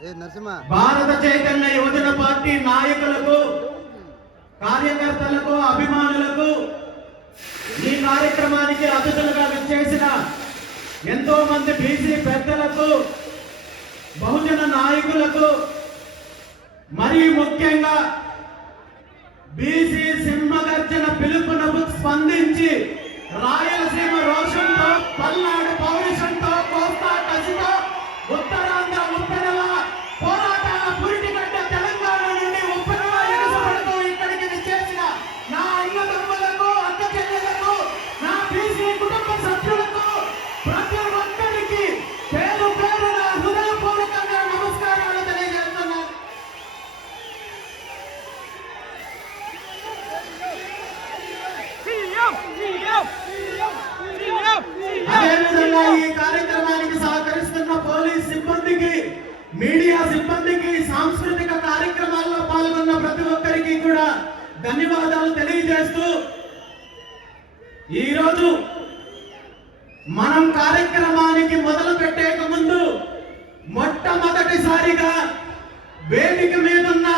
భారత చైతన్య యువజన పార్టీ నాయకులకు, కార్యకర్తలకు, అభిమానులకు, ఈ కార్యక్రమానికి అతిథులుగా విచ్చేసిన ఎంతో మంది బీసీ పెద్దలకు, బహుజన నాయకులకు, మరీ ముఖ్యంగా బీసీ సింహగర్జన పిలుపునకు స్పందించి రాయలసీమ రోషంతో, పల్నాడు పౌరుషంతో, కోస్తా కసితో, ఉత్తరాంధ్ర ఉప్పెనల పోరాటాల పురిటిగడ్డ తెలంగాణ నుండి ఉప్పెనల ఎగసపడుతూ ఇక్కడికి విచ్చేసిన నా అన్నదమ్ములకు, అక్క చెల్లెలకు, నా బీసీ కుటుంబ సభ్యులకు ప్రతి ఒక్కరికి పేరు పేరున హృదయపూర్వకంగా నమస్కారాలు తెలియజేస్తున్నాను. అదేవిధంగా ఈ కార్యక్రమానికి సహకరిస్తున్న పోలీస్ సిబ్బందికి, మీడియా సిబ్బందికి, సాంస్కృతిక కార్యక్రమాల్లో పాల్గొన్న ప్రతి ఒక్కరికి కూడా ధన్యవాదాలు తెలియజేస్తూ, ఈరోజు మనం కార్యక్రమానికి మొదలు పెట్టేక ముందు మొట్టమొదటిసారిగా వేదిక మీదున్న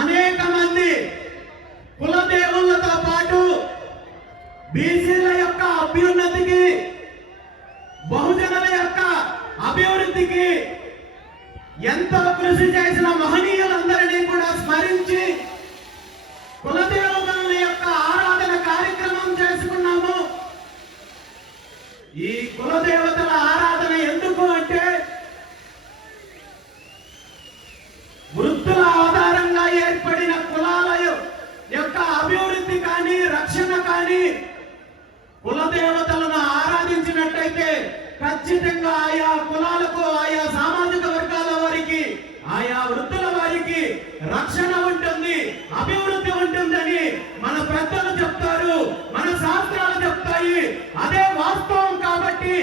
అనేక మంది కులదేవులతో పాటు బీసీల యొక్క అభ్యున్నతికి, బహుజనుల యొక్క అభివృద్ధికి ఎంతో కృషి చేసిన మహనీయులందరినీ కూడా స్మరించి కులదేవుల యొక్క ఆరాధన కార్యక్రమం చేసుకున్నాము. ఈ కులదేవతల ఆరాధన ఎందుకు అంటే, వృత్తుల ఆధారంగా ఏర్పడిన కులాల యొక్క అభివృద్ధి కానీ, రక్షణ కానీ కులదేవతలను ఆరాధించినట్టయితే ఖచ్చితంగా ఆయా కులాలకు, ఆయా సామాజిక వర్గాల వారికి, ఆయా వృత్తుల వారికి రక్షణ ఉంటుంది, అభివృద్ధి ఉంటుందని మన పెద్దలు చెప్తారు, మన శాస్త్రాలు చెప్తాయి. అదే వాస్తవం కాబట్టి